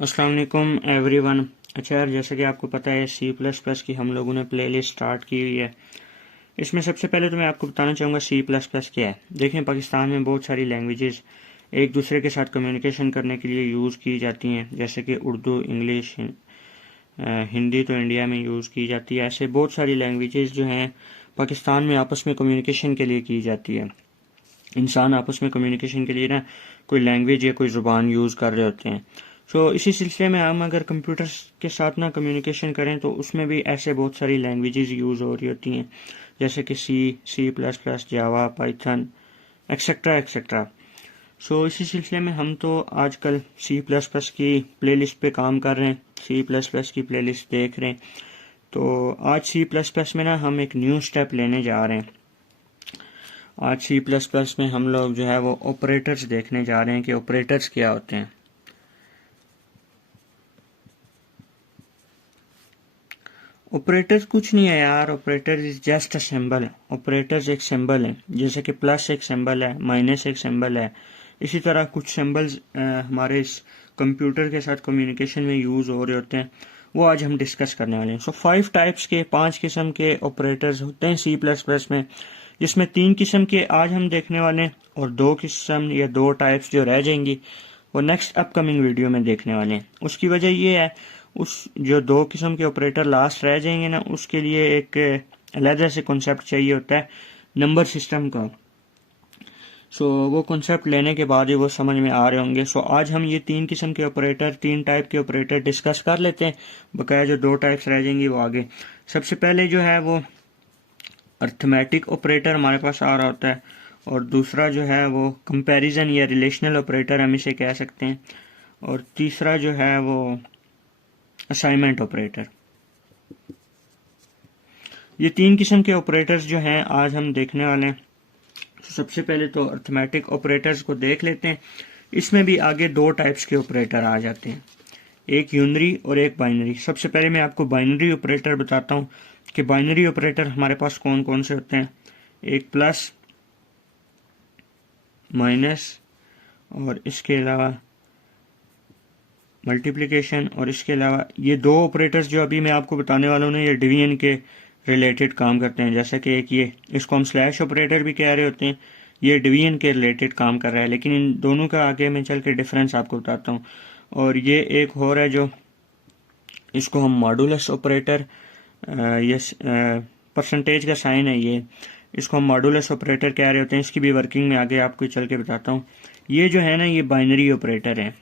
अस्सलाम वालेकुम एवरीवन। अच्छा यार, जैसे कि आपको पता है सी प्लस प्लस की हम लोगों ने प्लेलिस्ट स्टार्ट की हुई है। इसमें सबसे पहले तो मैं आपको बताना चाहूँगा सी प्लस प्लस क्या है। देखें, पाकिस्तान में बहुत सारी लैंग्वेजेस एक दूसरे के साथ कम्युनिकेशन करने के लिए यूज़ की जाती हैं, जैसे कि उर्दू, इंग्लिश, हिंदी तो इंडिया में यूज़ की जाती है। ऐसे बहुत सारी लैंग्वेजेस जो हैं पाकिस्तान में आपस में कम्युनिकेशन के लिए की जाती है। इंसान आपस में कम्युनिकेशन के लिए ना कोई लैंग्वेज या कोई ज़ुबान यूज़ कर रहे होते हैं। इसी सिलसिले में हम अगर कंप्यूटर्स के साथ ना कम्युनिकेशन करें तो उसमें भी ऐसे बहुत सारी लैंग्वेजेस यूज़ हो रही होती हैं, जैसे कि सी प्लस प्लस, जावा, पाइथन, एक्सेट्रा एक्सेट्रा। इसी सिलसिले में हम तो आजकल सी प्लस प्लस की प्लेलिस्ट पे काम कर रहे हैं, सी प्लस प्लस की प्लेलिस्ट देख रहे हैं। तो आज सी प्लस प्लस में ना हम एक न्यू स्टेप लेने जा रहे हैं। आज सी प्लस प्लस में हम लोग जो है वो ऑपरेटर्स देखने जा रहे हैं कि ऑपरेटर्स क्या होते हैं। ऑपरेटर्स कुछ नहीं है यार, operator is just a symbol. Operators एक सिंबल है, जैसे कि प्लस एक सिंबल है, माइनस एक सिंबल है। इसी तरह कुछ सिंबल्स हमारे इस कंप्यूटर के साथ कम्युनिकेशन में यूज़ हो रहे होते हैं, वो आज हम डिस्कस करने वाले हैं। 5 टाइप्स के 5 किस्म के ऑपरेटर्स होते हैं सी प्लस प्लस में, जिसमें 3 किस्म के आज हम देखने वाले हैं और 2 किस्म या 2 टाइप्स जो रह जाएंगी वो नेक्स्ट अपकमिंग वीडियो में देखने वाले हैं। उसकी वजह ये है, उस जो 2 किस्म के ऑपरेटर लास्ट रह जाएंगे ना, उसके लिए एक अलग से कॉन्सेप्ट चाहिए होता है नंबर सिस्टम का। वो कॉन्सेप्ट लेने के बाद ही वो समझ में आ रहे होंगे। आज हम ये 3 किस्म के ऑपरेटर, 3 टाइप के ऑपरेटर डिस्कस कर लेते हैं। बकाया जो 2 टाइप्स रह जाएंगी वो आगे। सबसे पहले जो है वो अर्थमेटिक ऑपरेटर हमारे पास आ रहा होता है, और दूसरा जो है वो कंपैरिजन या रिलेशनल ऑपरेटर हम इसे कह सकते हैं, और तीसरा जो है वो असाइनमेंट ऑपरेटर। ये 3 किस्म के ऑपरेटर्स जो हैं आज हम देखने वाले हैं। सबसे पहले तो अर्थमेटिक ऑपरेटर्स को देख लेते हैं। इसमें भी आगे 2 टाइप्स के ऑपरेटर आ जाते हैं, एक यूनरी और एक बाइनरी। सबसे पहले मैं आपको बाइनरी ऑपरेटर बताता हूँ कि बाइनरी ऑपरेटर हमारे पास कौन कौन से होते हैं। एक प्लस, माइनस, और इसके अलावा मल्टीप्लिकेशन, और इसके अलावा ये 2 ऑपरेटर्स जो अभी मैं आपको बताने वाला हूँ ना, ये डिवीजन के रिलेटेड काम करते हैं। जैसा कि एक ये, इसको हम स्लैश ऑपरेटर भी कह रहे होते हैं, ये डिवीजन के रिलेटेड काम कर रहा है, लेकिन इन दोनों का आगे मैं चल के डिफरेंस आपको बताता हूँ। और ये एक और है जो, इसको हम मॉडुलस ऑपरेटर, ये परसेंटेज का साइन है ये, इसको हम मॉडुलस ऑपरेटर कह रहे होते हैं। इसकी भी वर्किंग में आगे आपको चल के बताता हूँ। ये जो है ना, ये बाइनरी ऑपरेटर है,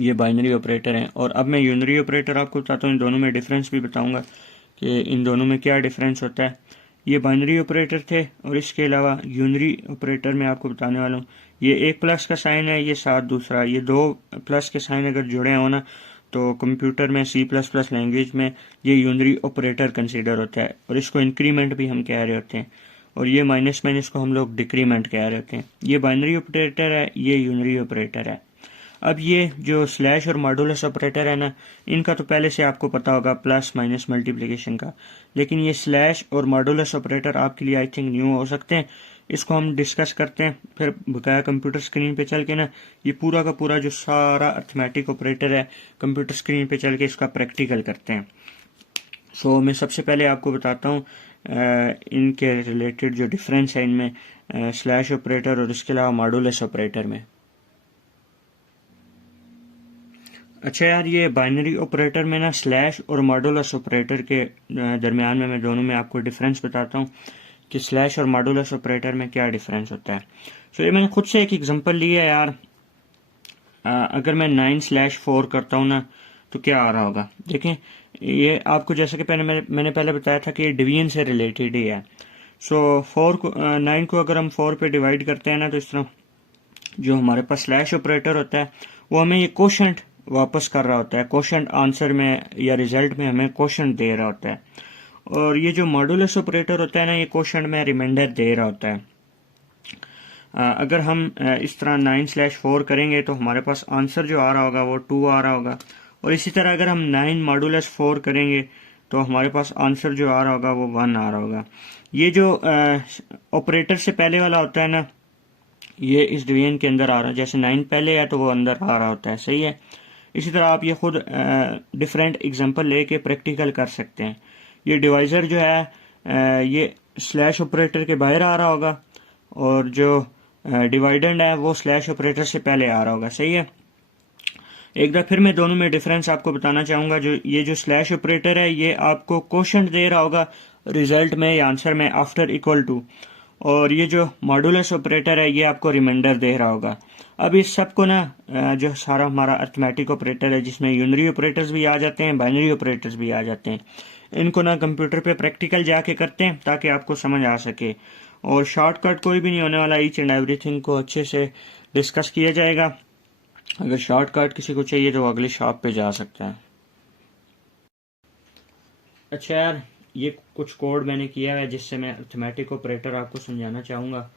ये बाइनरी ऑपरेटर हैं। और अब मैं यूनरी ऑपरेटर आपको बताता हूँ, इन दोनों में डिफरेंस भी बताऊंगा कि इन दोनों में क्या डिफरेंस होता है। ये बाइनरी ऑपरेटर थे, और इसके अलावा यूनरी ऑपरेटर मैं आपको बताने वाला हूँ। ये एक प्लस का साइन है, ये साथ दूसरा। ये 2 प्लस के साइन अगर जुड़े हो ना, तो कंप्यूटर में सी प्लस प्लस लैंग्वेज में ये यूनरी ऑपरेटर कंसिडर होता है, और इसको इंक्रीमेंट भी हम कह रहे होते हैं। और ये माइनस माइनस को हम लोग डिक्रीमेंट कह रहे होते हैं। ये बाइनरी ऑपरेटर है, ये यूनरी ऑपरेटर है। अब ये जो स्लैश और मॉडुलस ऑपरेटर है ना, इनका तो पहले से आपको पता होगा, प्लस माइनस मल्टीप्लिकेशन का। लेकिन ये स्लैश और मॉडुलस ऑपरेटर आपके लिए आई थिंक न्यू हो सकते हैं। इसको हम डिस्कस करते हैं फिर बकाया कंप्यूटर स्क्रीन पे चल के ना, ये पूरा का पूरा जो सारा अर्थमेटिक ऑपरेटर है कंप्यूटर स्क्रीन पे चल के इसका प्रैक्टिकल करते हैं। मैं सबसे पहले आपको बताता हूँ इनके रिलेटेड जो डिफरेंस है इनमें, स्लैश ऑपरेटर और इसके अलावा मॉडुलस ऑपरेटर में। अच्छा यार, ये बाइनरी ऑपरेटर में ना स्लैश और मॉडुलस ऑपरेटर के दरमियान में मैं दोनों में आपको डिफरेंस बताता हूँ कि स्लैश और मॉडुलस ऑपरेटर में क्या डिफरेंस होता है। ये मैंने खुद से एक एग्जांपल लिया है यार। अगर मैं 9/4 करता हूँ ना, तो क्या आ रहा होगा देखें। ये आपको जैसा कि मैंने पहले बताया था कि डिवीजन से रिलेटेड ही है। 9 को अगर हम 4 पे डिवाइड करते हैं ना, तो इस तरह जो हमारे पास स्लैश ऑपरेटर होता है वो हमें ये क्वोशंट वापस कर रहा होता है, क्वोशंट आंसर में या रिजल्ट में हमें क्वोशंट दे रहा होता है। और ये जो मॉडुलस ऑपरेटर होता है ना, ये क्वोशंट में रिमाइंडर दे रहा होता है। अगर हम इस तरह 9/4 करेंगे तो हमारे पास आंसर जो आ रहा होगा वो 2 आ रहा होगा। और इसी तरह अगर हम 9 मॉडुलस 4 करेंगे तो हमारे पास आंसर जो आ रहा होगा वो 1 आ रहा होगा। ये जो ऑपरेटर से पहले वाला होता है ना, ये इस डिवीजन के अंदर आ रहा है। जैसे 9 पहले है तो वो अंदर आ रहा होता है, सही है। इसी तरह आप ये खुद डिफरेंट एग्जांपल लेके प्रैक्टिकल कर सकते हैं। ये डिवाइज़र जो है ये स्लैश ऑपरेटर के बाहर आ रहा होगा और जो डिवाइडेंड है वो स्लैश ऑपरेटर से पहले आ रहा होगा, सही है। एक बार फिर मैं दोनों में डिफरेंस आपको बताना चाहूँगा। जो स्लैश ऑपरेटर है ये आपको क्वोशंट दे रहा होगा रिजल्ट में या आंसर में आफ्टर इक्वल टू, और ये जो मॉडुलस ऑपरेटर है ये आपको रिमाइंडर दे रहा होगा। अब इस सब को ना जो सारा हमारा अर्थमेटिक ऑपरेटर है जिसमें यूनरी ऑपरेटर्स भी आ जाते हैं, बाइनरी ऑपरेटर्स भी आ जाते हैं, इनको ना कंप्यूटर पे प्रैक्टिकल जाके करते हैं ताकि आपको समझ आ सके। और शॉर्टकट कोई भी नहीं होने वाला, ईच एंड एवरीथिंग को अच्छे से डिस्कस किया जाएगा। अगर शॉर्टकट किसी को चाहिए तो अगली शॉप पे जा सकता है। अच्छा यार, ये कुछ कोड मैंने किया है जिससे मैं अर्थमेटिक ऑपरेटर आपको समझाना चाहूँगा।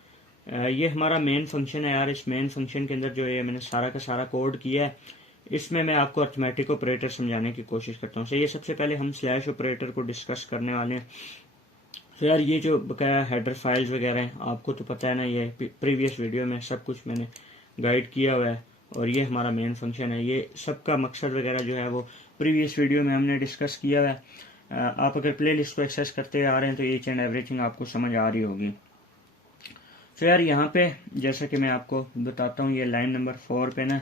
ये हमारा मेन फंक्शन है यार। इस मेन फंक्शन के अंदर जो है मैंने सारा का सारा कोड किया है, इसमें मैं आपको अर्थमेटिक ऑपरेटर समझाने की कोशिश करता हूँ। ये सबसे पहले हम स्लैश ऑपरेटर को डिस्कस करने वाले हैं। तो यार ये जो बकाया हेडर फाइल्स वगैरह हैं आपको तो पता है ना, ये प्रीवियस वीडियो में सब कुछ मैंने गाइड किया हुआ है। और ये हमारा मेन फंक्शन है, ये सबका मकसद वगैरह जो है वो प्रीवियस वीडियो में हमने डिस्कस किया हुआ है। आप अगर प्ले लिस्ट को एक्सेस करते आ रहे हैं तो ईच एंड एवरीथिंग आपको समझ आ रही होगी। तो यार यहाँ पे जैसा कि मैं आपको बताता हूँ, ये लाइन नंबर 4 पे ना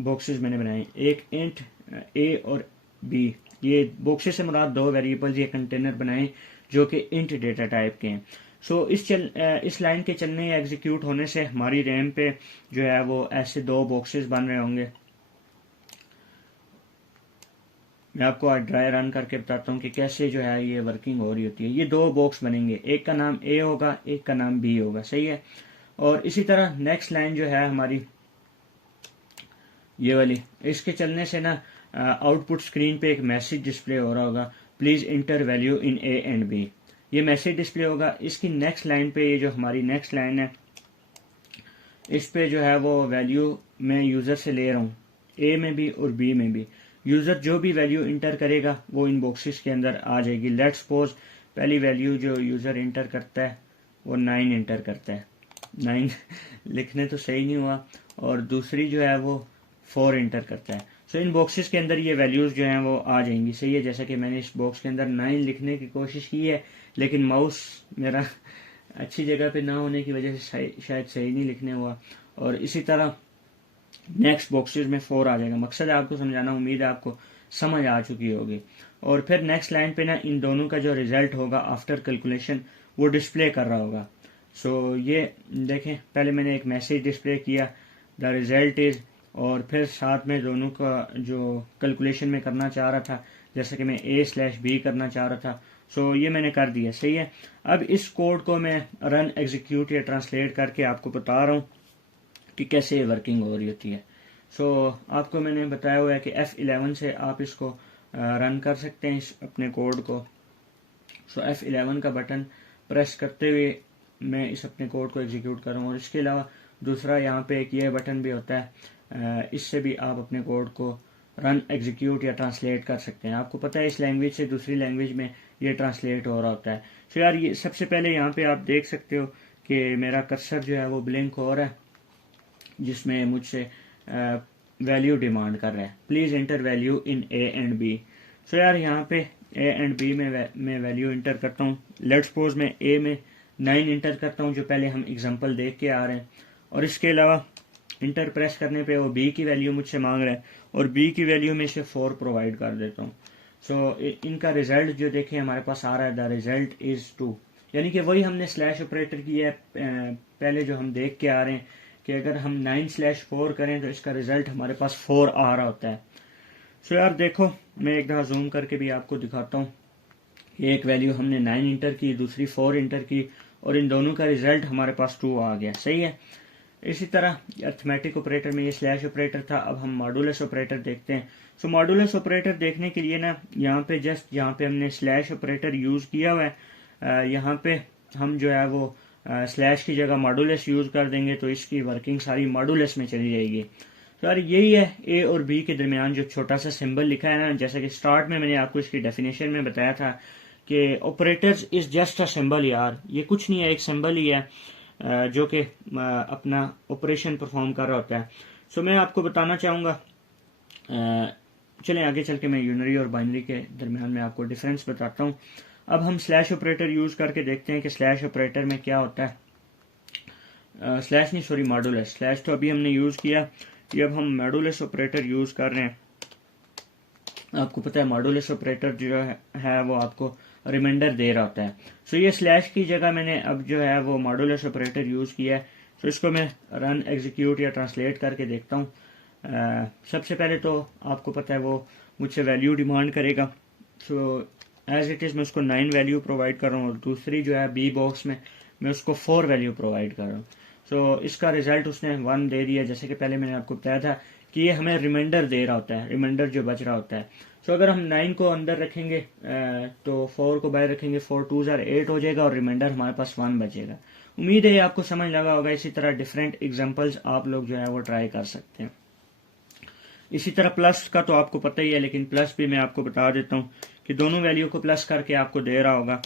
बॉक्सेस मैंने बनाए, एक इंट ए और बी। ये बॉक्सेस से मुराद दो वेरिएबल्स ये कंटेनर बनाए जो कि इंट डेटा टाइप के हैं। सो इस लाइन के चलने या एग्जीक्यूट होने से हमारी रैम पे जो है वो ऐसे दो बॉक्सेस बन रहे होंगे। मैं आपको आज ड्राई रन करके बताता हूँ कि कैसे जो है ये वर्किंग हो रही होती है। ये दो बॉक्स बनेंगे, एक का नाम ए होगा, एक का नाम बी होगा, सही है। और इसी तरह नेक्स्ट लाइन जो है हमारी ये वाली, इसके चलने से ना आउटपुट स्क्रीन पे एक मैसेज डिस्प्ले हो रहा होगा, please enter value in A and B. ये मैसेज डिस्प्ले होगा। इसकी नेक्स्ट लाइन पे, ये जो हमारी नेक्स्ट लाइन है, इस पे जो है वो वैल्यू मैं यूजर से ले रहा हूँ, ए में भी और बी में भी। यूजर जो भी वैल्यू इंटर करेगा वो इन बॉक्सेस के अंदर आ जाएगी। लेट्स सपोज पहली वैल्यू जो यूजर इंटर करता है वो 9 इंटर करता है, 9 लिखने तो सही नहीं हुआ, और दूसरी जो है वो 4 इंटर करता है। सो इन बॉक्सेस के अंदर ये वैल्यूज जो हैं वो आ जाएंगी, सही है। जैसा कि मैंने इस बॉक्स के अंदर 9 लिखने की कोशिश की है, लेकिन माउस मेरा अच्छी जगह पे ना होने की वजह से शायद सही नहीं लिखने हुआ। और इसी तरह नेक्स्ट बॉक्सेस में 4 आ जाएगा। मकसद है आपको समझाना, उम्मीद है आपको समझ आ चुकी होगी। और फिर नेक्स्ट लाइन पे ना इन दोनों का जो रिजल्ट होगा आफ्टर कैलकुलेशन वो डिस्प्ले कर रहा होगा। सो ये देखें, पहले मैंने एक मैसेज डिस्प्ले किया, द रिजल्ट इज, और फिर साथ में दोनों का जो कैलकुलेशन में करना चाह रहा था, जैसे कि मैं a/b करना चाह रहा था, सो ये मैंने कर दिया, सही है। अब इस कोड को मैं रन एग्जीक्यूट या ट्रांसलेट करके आपको बता रहा हूँ कि कैसे वर्किंग हो रही होती है। सो आपको मैंने बताया हुआ है कि F11 से आप इसको रन कर सकते हैं, इस अपने कोड को। सो F11 का बटन प्रेस करते हुए मैं इस अपने कोड को एग्जीक्यूट करूँ। और इसके अलावा दूसरा यहाँ पे एक ये बटन भी होता है, इससे भी आप अपने कोड को रन एग्जीक्यूट या ट्रांसलेट कर सकते हैं। आपको पता है इस लैंग्वेज से दूसरी लैंग्वेज में ये ट्रांसलेट हो रहा होता है। सो यार ये सबसे पहले यहाँ पे आप देख सकते हो कि मेरा कर्सर जो है वो ब्लिंक हो रहा है, जिसमें मुझसे वैल्यू डिमांड कर रहा है, please enter value in A and B. So यार यहाँ पे ए एंड बी में मैं वैल्यू इंटर करता हूँ। लेट्स सपोज मैं ए में 9 इंटर करता हूँ, जो पहले हम एग्जांपल देख के आ रहे हैं। और इसके अलावा इंटर प्रेस करने पे वो बी की वैल्यू मुझसे मांग रहा है, और बी की वैल्यू में से 4 प्रोवाइड कर देता हूँ। सो इनका रिजल्ट जो देखें हमारे पास आ रहा है, द रिजल्ट इज 2, यानी कि वही हमने स्लैश ऑपरेटर किया है पहले जो हम देख के आ रहे हैं कि अगर हम 9/4 करें तो इसका रिजल्ट हमारे पास 4 आ रहा होता है। सो यार देखो, मैं एक दफ़ा जूम करके भी आपको दिखाता हूँ। एक वैल्यू हमने 9 इंटर की, दूसरी 4 इंटर की, और इन दोनों का रिजल्ट हमारे पास 2 आ गया, सही है। इसी तरह अर्थमेटिक ऑपरेटर में ये स्लैश ऑपरेटर था। अब हम मॉडुलस ऑपरेटर देखते हैं। सो मॉडुलस ऑपरेटर देखने के लिए ना यहाँ पे जस्ट यहाँ पे हमने स्लैश ऑपरेटर यूज़ किया हुआ है, यहाँ पे हम जो है वो स्लैश की जगह मॉडुलस यूज़ कर देंगे तो इसकी वर्किंग सारी मॉडुलस में चली जाएगी। तो यार यही है ए और बी के दरमियान जो छोटा सा सिंबल लिखा है ना, जैसा कि स्टार्ट में मैंने आपको इसकी डेफिनेशन में बताया था कि operators is just a symbol. यार ये कुछ नहीं है, एक सिंबल ही है जो कि अपना ऑपरेशन परफॉर्म कर रहा होता है। सो मैं आपको बताना चाहूँगा चलें आगे चल के मैं यूनरी और बाइनरी के दरमियान में आपको डिफरेंस बताता हूँ। अब हम स्लैश ऑपरेटर यूज़ करके देखते हैं कि स्लैश ऑपरेटर में क्या होता है। स्लैश नहीं, सॉरी, मॉडुलस। स्लैश तो अभी हमने यूज़ किया, ये अब हम मॉडुलस ऑपरेटर यूज़ कर रहे हैं। आपको पता है मॉडुलस ऑपरेटर जो है वो आपको रिमाइंडर दे रहा होता है। सो ये स्लैश की जगह मैंने अब जो है वो मॉडुलस ऑपरेटर यूज़ किया है। सो इसको मैं रन, एग्जीक्यूट या ट्रांसलेट करके देखता हूँ। सबसे पहले तो आपको पता है वो मुझसे वैल्यू डिमांड करेगा। सो एज इट इज़ मैं उसको 9 वैल्यू प्रोवाइड कर रहा हूँ और दूसरी जो है बी बॉक्स में मैं उसको 4 वैल्यू प्रोवाइड कर रहा हूँ। सो इसका रिजल्ट उसने 1 दे दिया। जैसे कि पहले मैंने आपको बताया था कि ये हमें रिमाइंडर दे रहा होता है, रिमाइंडर जो बच रहा होता है। सो अगर हम 9 को अंदर रखेंगे तो 4 को बाहर रखेंगे, 4 2 8 हो जाएगा और रिमाइंडर हमारे पास 1 बचेगा। उम्मीद है आपको समझ लगा होगा। इसी तरह डिफरेंट एग्जांपल्स आप लोग जो है वो ट्राई कर सकते हैं। इसी तरह प्लस का तो आपको पता ही है, लेकिन प्लस भी मैं आपको बता देता हूँ कि दोनों वैल्यू को प्लस करके आपको दे रहा होगा।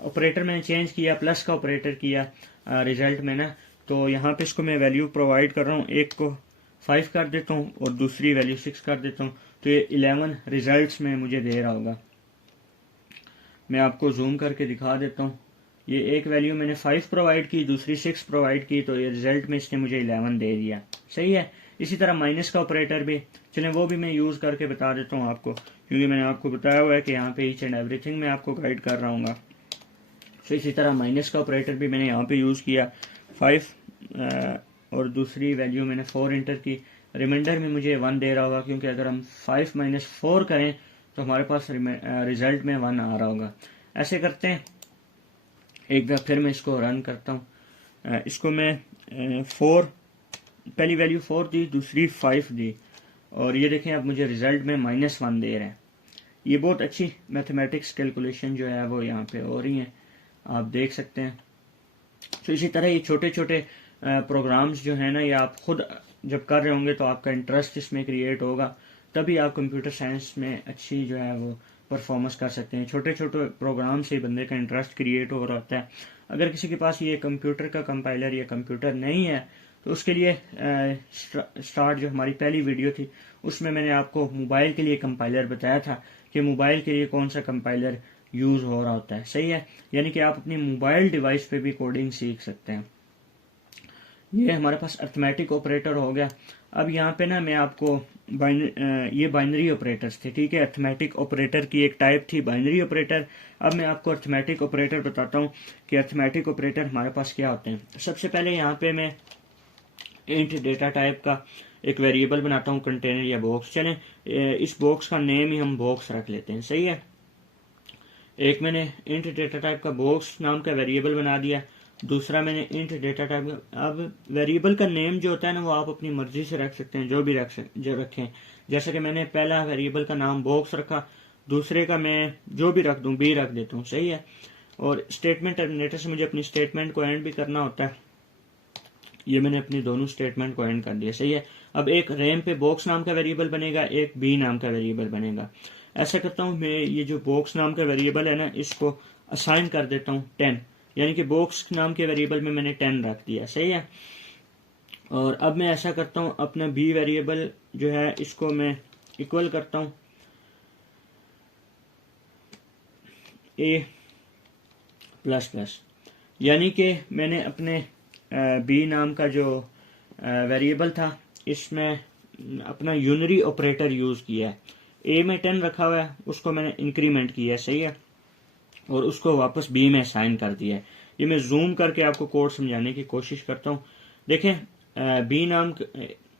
ऑपरेटर मैंने चेंज किया, प्लस का ऑपरेटर किया रिजल्ट में ना, तो यहाँ पे इसको मैं वैल्यू प्रोवाइड कर रहा हूँ। एक को 5 कर देता हूँ और दूसरी वैल्यू 6 कर देता हूँ, तो ये 11 रिजल्ट्स में मुझे दे रहा होगा। मैं आपको जूम करके दिखा देता हूँ। ये एक वैल्यू मैंने 5 प्रोवाइड की, दूसरी 6 प्रोवाइड की, तो ये रिजल्ट में इसने मुझे 11 दे दिया। सही है। इसी तरह माइनस का ऑपरेटर भी, चलें वो भी मैं यूज़ करके बता देता हूँ आपको, क्योंकि मैंने आपको बताया हुआ है कि यहाँ पे ईच एंड एवरीथिंग मैं आपको गाइड कर रहा हूँ। तो इसी तरह माइनस का ऑपरेटर भी मैंने यहाँ पे यूज़ किया 5 और दूसरी वैल्यू मैंने 4 इंटर की। रिमाइंडर में मुझे 1 दे रहा होगा, क्योंकि अगर हम 5 माइनस 4 करें तो हमारे पास रिजल्ट में 1 आ रहा होगा। ऐसे करते हैं, एक बार फिर मैं इसको रन करता हूँ। इसको मैं 4, पहली वैल्यू 4 दी, दूसरी 5 दी, और ये देखें अब मुझे रिजल्ट में -1 दे रहे हैं। ये बहुत अच्छी मैथमेटिक्स कैलकुलेशन जो है वो यहाँ पे हो रही हैं, आप देख सकते हैं। तो इसी तरह ये छोटे छोटे प्रोग्राम्स जो है ना, ये आप खुद जब कर रहे होंगे तो आपका इंटरेस्ट इसमें क्रिएट होगा, तभी आप कंप्यूटर साइंस में अच्छी जो है वो परफॉर्मेंस कर सकते हैं। छोटे छोटे प्रोग्राम से बंदे का इंटरेस्ट क्रिएट हो रहा होता है। अगर किसी के पास ये कंप्यूटर का कंपाइलर या कंप्यूटर नहीं है तो उसके लिए स्टार्ट जो हमारी पहली वीडियो थी उसमें मैंने आपको मोबाइल के लिए कंपाइलर बताया था कि मोबाइल के लिए कौन सा कंपाइलर यूज़ हो रहा होता है। सही है, यानी कि आप अपनी मोबाइल डिवाइस पे भी कोडिंग सीख सकते हैं। ये हमारे पास अर्थमेटिक ऑपरेटर हो गया। अब यहाँ पे ना मैं आपको ये बाइनरी ऑपरेटर्स थे, ठीक है। अर्थमेटिक ऑपरेटर की एक टाइप थी बाइनरी ऑपरेटर। अब मैं आपको अर्थमेटिक ऑपरेटर बताता हूँ कि अर्थमेटिक ऑपरेटर हमारे पास क्या होते हैं। सबसे पहले यहाँ पे मैं इंट डेटा टाइप का एक वेरिएबल बनाता हूँ, कंटेनर या बॉक्स। चलें इस बॉक्स का नेम ही हम बॉक्स रख लेते हैं। सही है। एक मैंने इंट डेटा टाइप का बॉक्स नाम का वेरिएबल बना दिया, दूसरा मैंने इंट डेटा टाइप का। अब वेरिएबल का नेम जो होता है ना वो आप अपनी मर्जी से रख सकते हैं, जो रखें। जैसे कि मैंने पहला वेरिएबल का नाम बॉक्स रखा, दूसरे का मैं जो भी रख दूं, बी रख देता हूँ। सही है। और स्टेटमेंट टर्मिनेटर से मुझे अपनी स्टेटमेंट को एंड भी करना होता है। ये मैंने अपनी दोनों स्टेटमेंट को एंड कर दिया। सही है। अब एक रैम पे बॉक्स नाम का वेरिएबल बनेगा, एक बी नाम का वेरिएबल बनेगा। ऐसा करता हूँ मैं, ये जो बॉक्स नाम का वेरिएबल है ना इसको असाइन कर देता हूँ 10, यानी कि बॉक्स नाम के वेरिएबल में मैंने 10 रख दिया। सही है। और अब मैं ऐसा करता हूँ, अपना बी वेरिएबल जो है इसको मैं इक्वल करता हूँ a++, यानी कि मैंने अपने बी नाम का जो वेरिएबल था इसमें अपना यूनरी ऑपरेटर यूज़ किया है। ए में 10 रखा हुआ है, उसको मैंने इंक्रीमेंट किया है। सही है। और उसको वापस बी में असाइन कर दिया है। ये मैं जूम करके आपको कोड समझाने की कोशिश करता हूँ। देखें बी नाम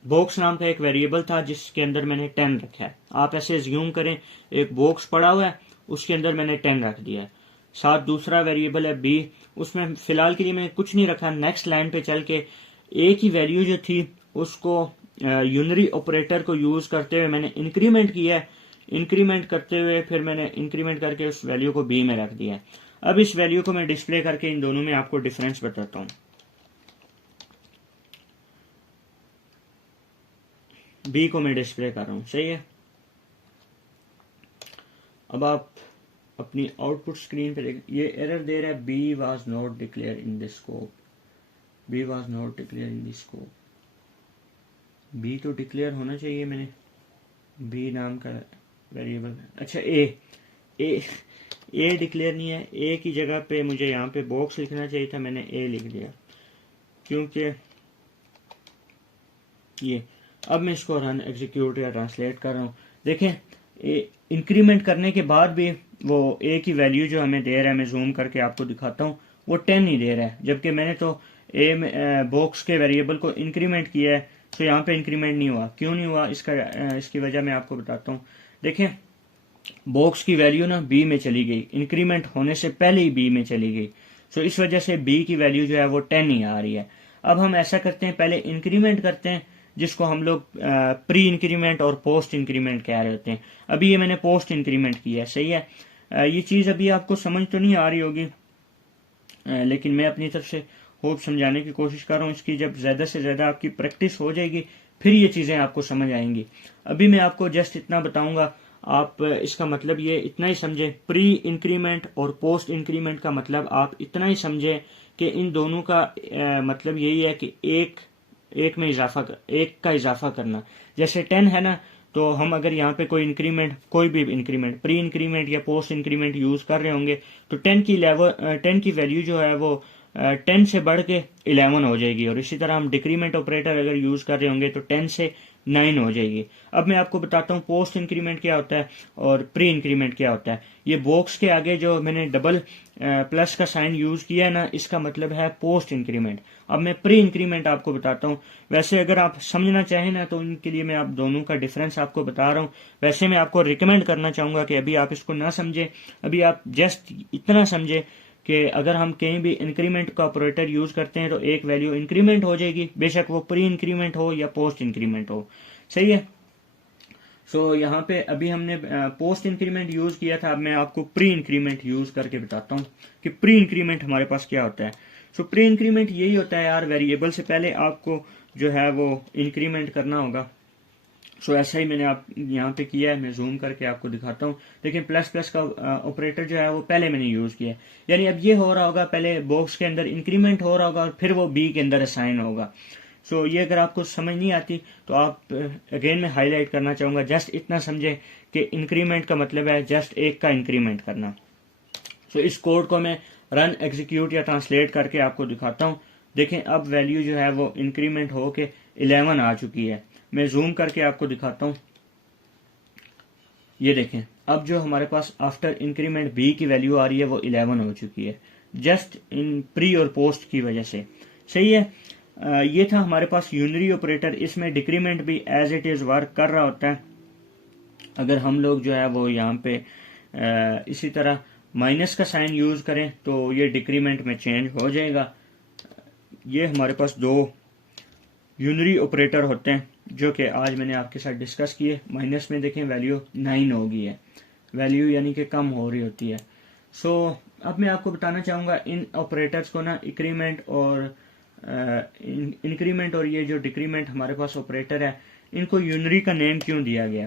बॉक्स नाम का एक वेरिएबल था जिसके अंदर मैंने 10 रखा है। आप ऐसे ज्यूम करें एक बॉक्स पड़ा हुआ है, उसके अंदर मैंने 10 रख दिया है। साथ दूसरा वेरिएबल है बी, उसमें फिलहाल के लिए मैंने कुछ नहीं रखा। नेक्स्ट लाइन पे चल के एक ही वैल्यू जो थी उसको यूनरी ऑपरेटर को यूज करते हुए मैंने इंक्रीमेंट किया है। इंक्रीमेंट करते हुए फिर मैंने इंक्रीमेंट करके उस वैल्यू को बी में रख दिया है। अब इस वैल्यू को मैं डिस्प्ले करके इन दोनों में आपको डिफरेंस बताता हूँ। बी को मैं डिस्प्ले कर रहा हूँ। सही है। अब आप अपनी आउटपुट स्क्रीन पे देखें, ये एरर दे रहा है B was not declare in the scope. B was not declare in the scope. B तो डिक्लेयर होना चाहिए। मैंने बी नाम का वेरिएबल, अच्छा ए डिक्लेयर नहीं है, ए की जगह पे मुझे यहाँ पे बॉक्स लिखना चाहिए था, मैंने ए लिख दिया क्योंकि ये, अब मैं इसको रन एग्जीक्यूट या ट्रांसलेट कर रहा हूँ। देखें इंक्रीमेंट करने के बाद भी वो ए की वैल्यू जो हमें दे रहा है, मैं जूम करके आपको दिखाता हूँ, वो 10 ही दे रहा है, जबकि मैंने तो ए में बॉक्स के वेरिएबल को इंक्रीमेंट किया है, तो यहाँ पे इंक्रीमेंट नहीं हुआ। क्यों नहीं हुआ इसकी वजह मैं आपको बताता हूँ। देखें बॉक्स की वैल्यू ना बी में चली गई, इंक्रीमेंट होने से पहले ही बी में चली गई, सो इस वजह से बी की वैल्यू जो है वो 10 ही आ रही है। अब हम ऐसा करते हैं, पहले इंक्रीमेंट करते हैं, जिसको हम लोग प्री इंक्रीमेंट और पोस्ट इंक्रीमेंट कह रहे होते हैं। अभी ये मैंने पोस्ट इंक्रीमेंट किया है, सही है। ये चीज़ अभी आपको समझ तो नहीं आ रही होगी, लेकिन मैं अपनी तरफ से होप समझाने की कोशिश कर रहा हूँ। इसकी जब ज़्यादा से ज़्यादा आपकी प्रैक्टिस हो जाएगी फिर ये चीज़ें आपको समझ आएंगी। अभी मैं आपको जस्ट इतना बताऊंगा, आप इसका मतलब ये इतना ही समझें, प्री इंक्रीमेंट और पोस्ट इंक्रीमेंट का मतलब आप इतना ही समझें कि इन दोनों का मतलब यही है कि एक में एक का इजाफा करना। जैसे 10 है ना, तो हम अगर यहाँ पे कोई भी इंक्रीमेंट प्री इंक्रीमेंट या पोस्ट इंक्रीमेंट यूज कर रहे होंगे तो 10 की वैल्यू जो है वो 10 से बढ़ के 11 हो जाएगी, और इसी तरह हम डिक्रीमेंट ऑपरेटर अगर यूज कर रहे होंगे तो 10 से 9 हो जाएगी। अब मैं आपको बताता हूँ पोस्ट इंक्रीमेंट क्या होता है और प्री इंक्रीमेंट क्या होता है। ये बॉक्स के आगे जो मैंने डबल प्लस का साइन यूज किया है ना, इसका मतलब है पोस्ट इंक्रीमेंट। अब मैं प्री इंक्रीमेंट आपको बताता हूँ। वैसे अगर आप समझना चाहें ना तो उनके लिए मैं आप दोनों का डिफरेंस आपको बता रहा हूँ। वैसे मैं आपको रिकमेंड करना चाहूंगा कि अभी आप इसको ना समझे, अभी आप जस्ट इतना समझे कि अगर हम कहीं भी इंक्रीमेंट का ऑपरेटर यूज करते हैं तो एक वैल्यू इंक्रीमेंट हो जाएगी, बेशक वो प्री इंक्रीमेंट हो या पोस्ट इंक्रीमेंट हो, सही है। सो यहाँ पे अभी हमने पोस्ट इंक्रीमेंट यूज किया था, अब मैं आपको प्री इंक्रीमेंट यूज करके बताता हूँ कि प्री इंक्रीमेंट हमारे पास क्या होता है। सो प्री इंक्रीमेंट यही होता है यार, वेरिएबल से पहले आपको जो है वो इंक्रीमेंट करना होगा। सो ऐसा ही मैंने आप यहाँ पे किया है, मैं जूम करके आपको दिखाता हूँ। देखिए प्लस प्लस का ऑपरेटर जो है वो पहले मैंने यूज किया है, यानी अब ये हो रहा होगा, पहले बॉक्स के अंदर इंक्रीमेंट हो रहा होगा और फिर वो बी के अंदर असाइन होगा। सो ये अगर आपको समझ नहीं आती तो आप अगेन मैं हाईलाइट करना चाहूंगा, जस्ट इतना समझे कि इंक्रीमेंट का मतलब है जस्ट एक का इंक्रीमेंट करना। सो इस कोड को मैं रन एग्जीक्यूट या ट्रांसलेट करके आपको दिखाता हूँ। देखें अब वैल्यू जो है वो इंक्रीमेंट होके 11 आ चुकी है। मैं जूम करके आपको दिखाता हूँ, ये देखें अब जो हमारे पास आफ्टर इंक्रीमेंट बी की वैल्यू आ रही है वो 11 हो चुकी है, जस्ट इन प्री और पोस्ट की वजह से, सही है। ये था हमारे पास यूनरी ऑपरेटर, इसमें डिक्रीमेंट भी एज इट इज वर्क कर रहा होता है। अगर हम लोग जो है वो यहाँ पे इसी तरह माइनस का साइन यूज करें तो ये डिक्रीमेंट में चेंज हो जाएगा। ये हमारे पास दो यूनरी ऑपरेटर होते हैं जो कि आज मैंने आपके साथ डिस्कस किए। माइनस में देखें वैल्यू 9 हो गई है, वैल्यू यानी कि कम हो रही होती है। सो अब मैं आपको बताना चाहूँगा इन ऑपरेटर्स को ना, इंक्रीमेंट और ये जो डिक्रीमेंट हमारे पास ऑपरेटर है, इनको यूनरी का नेम क्यों दिया गया।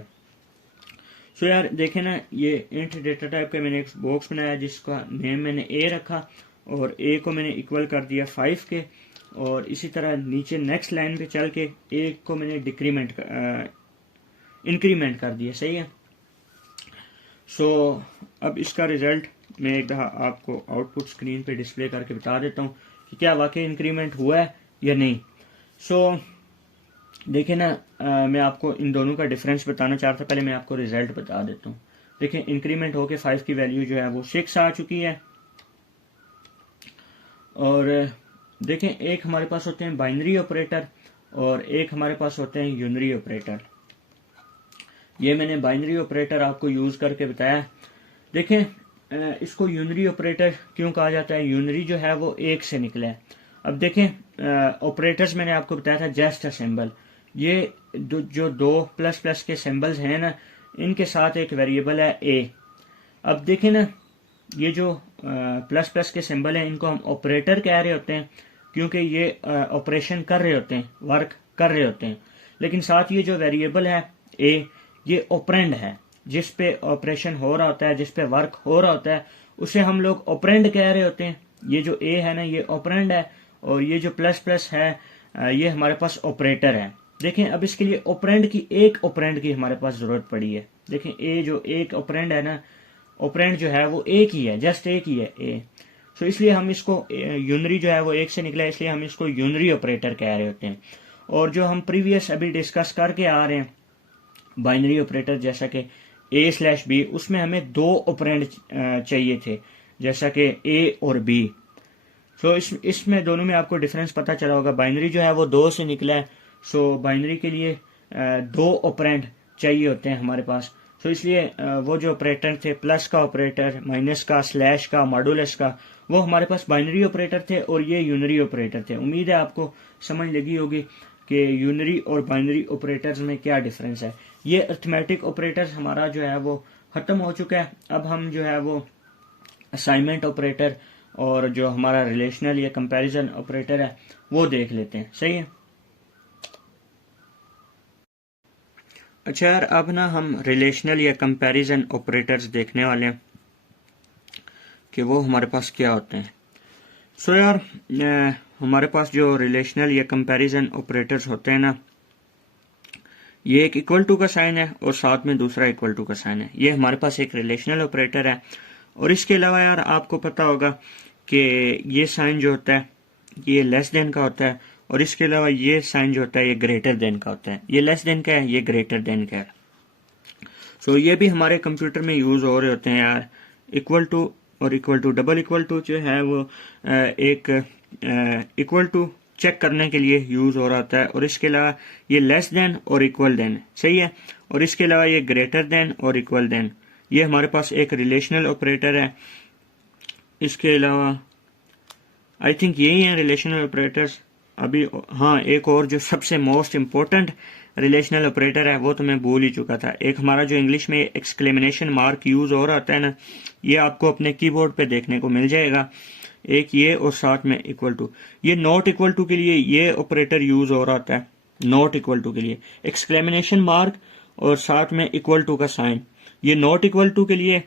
सो यार देखें ना, ये इंट डेटा टाइप का मैंने एक बॉक्स बनाया जिसका नेम मैंने ए रखा और ए को मैंने इक्वल कर दिया 5 के, और इसी तरह नीचे नेक्स्ट लाइन पे चल के ए को मैंने इंक्रीमेंट कर दिया, सही है। सो अब इसका रिजल्ट मैं एक दफ़ा आपको आउटपुट स्क्रीन पे डिस्प्ले करके बता देता हूँ कि क्या वाकई इंक्रीमेंट हुआ है या नहीं। सो देखिए ना, मैं आपको इन दोनों का डिफरेंस बताना चाह रहा था, पहले मैं आपको रिजल्ट बता देता हूँ। देखिए इंक्रीमेंट होके 5 की वैल्यू जो है वो 6 आ चुकी है, और देखें एक हमारे पास होते हैं बाइनरी ऑपरेटर और एक हमारे पास होते हैं यूनरी ऑपरेटर। ये मैंने बाइनरी ऑपरेटर आपको यूज करके बताया। देखें इसको यूनरी ऑपरेटर क्यों कहा जाता है, यूनरी जो है वो एक से निकला है। अब देखें ऑपरेटर्स मैंने आपको बताया था जस्ट अ सिंबल, ये जो दो प्लस प्लस के सिंबल्स हैं ना, इनके साथ एक वेरिएबल है ए। अब देखें ना, ये जो प्लस प्लस के सिंबल हैं इनको हम ऑपरेटर कह रहे होते हैं क्योंकि ये ऑपरेशन कर रहे होते हैं, वर्क कर रहे होते हैं। लेकिन साथ ये जो वेरिएबल है ए, ये ऑपरेंड है, जिस पे ऑपरेशन हो रहा होता है, जिस पे वर्क हो रहा होता है, उसे हम लोग ऑपरेंड कह रहे होते हैं। ये जो ए है ना, ये ऑपरेंड है, और ये जो प्लस प्लस है ये हमारे पास ऑपरेटर है। देखें अब इसके लिए ऑपरेंड की, एक ऑपरेंड की हमारे पास जरूरत पड़ी है। देखें ए जो एक ऑपरेंड है ना, ऑपरेंड जो है वो एक ही है, जस्ट एक ही है ए। सो इसलिए हम इसको यूनरी जो है वो एक से निकला है, इसलिए हम इसको यूनरी ऑपरेटर कह रहे होते हैं। और जो हम प्रीवियस अभी डिस्कस करके आ रहे हैं बाइनरी ऑपरेटर, जैसा कि ए स्लैश बी, उसमें हमें दो ऑपरेंड चाहिए थे, जैसा कि ए और बी। सो इसमें दोनों में आपको डिफरेंस पता चला होगा। बाइनरी जो है वो दो से निकला है, सो बाइनरी के लिए दो ऑपरेंड चाहिए होते हैं हमारे पास। सो इसलिए वो जो ऑपरेटर थे, प्लस का ऑपरेटर, माइनस का, स्लैश का, मॉडुलस का, वो हमारे पास बाइनरी ऑपरेटर थे और ये यूनरी ऑपरेटर थे। उम्मीद है आपको समझ लगी होगी कि यूनरी और बाइनरी ऑपरेटर्स में क्या डिफरेंस है। ये अरिथमेटिक ऑपरेटर्स हमारा जो है वो खत्म हो चुका है। अब हम जो है वो असाइनमेंट ऑपरेटर और जो हमारा रिलेशनल या कंपैरिजन ऑपरेटर है वो देख लेते हैं। सही है। अच्छा यार, अब ना हम रिलेशनल या कंपैरिजन ऑपरेटर्स देखने वाले हैं कि वो हमारे पास क्या होते हैं। सो यार, हमारे पास जो रिलेशनल या कंपैरिजन ऑपरेटर्स होते हैं ना, ये एक इक्वल टू का साइन है और साथ में दूसरा इक्वल टू का साइन है। ये हमारे पास एक रिलेशनल ऑपरेटर है। और इसके अलावा यार आपको पता होगा कि ये साइन जो होता है ये लेस देन का होता है, और इसके अलावा ये साइन जो होता है ये ग्रेटर देन का होता है। ये लेस देन का है, ये ग्रेटर देन का है। सो ये भी हमारे कंप्यूटर में यूज हो रहे होते हैं यार। इक्वल टू और equal to, double equal to जो है वो एक इक्वल टू चेक करने के लिए यूज हो रहा होता है। और इसके अलावा ये लेस देन और इक्वल देन, सही है। और इसके अलावा ये ग्रेटर देन और इक्वल देन, ये हमारे पास एक रिलेशनल ऑपरेटर है। इसके अलावा आई थिंक यही है रिलेशनल ऑपरेटर्स। अभी हाँ, एक और जो सबसे मोस्ट इम्पोर्टेंट रिलेशनल ऑपरेटर है वो तो मैं भूल ही चुका था। एक हमारा जो इंग्लिश में एक्सक्लेमेशन मार्क यूज हो रहा होता है ना, ये आपको अपने कीबोर्ड पे देखने को मिल जाएगा। एक ये और साथ में इक्वल टू। ये नॉट इक्वल टू के लिए ये ऑपरेटर यूज हो रहा होता है, नॉट इक्वल टू के लिए एक्सक्लेमेशन मार्क और साथ में इक्वल टू का साइन। ये नॉट इक्वल टू के लिए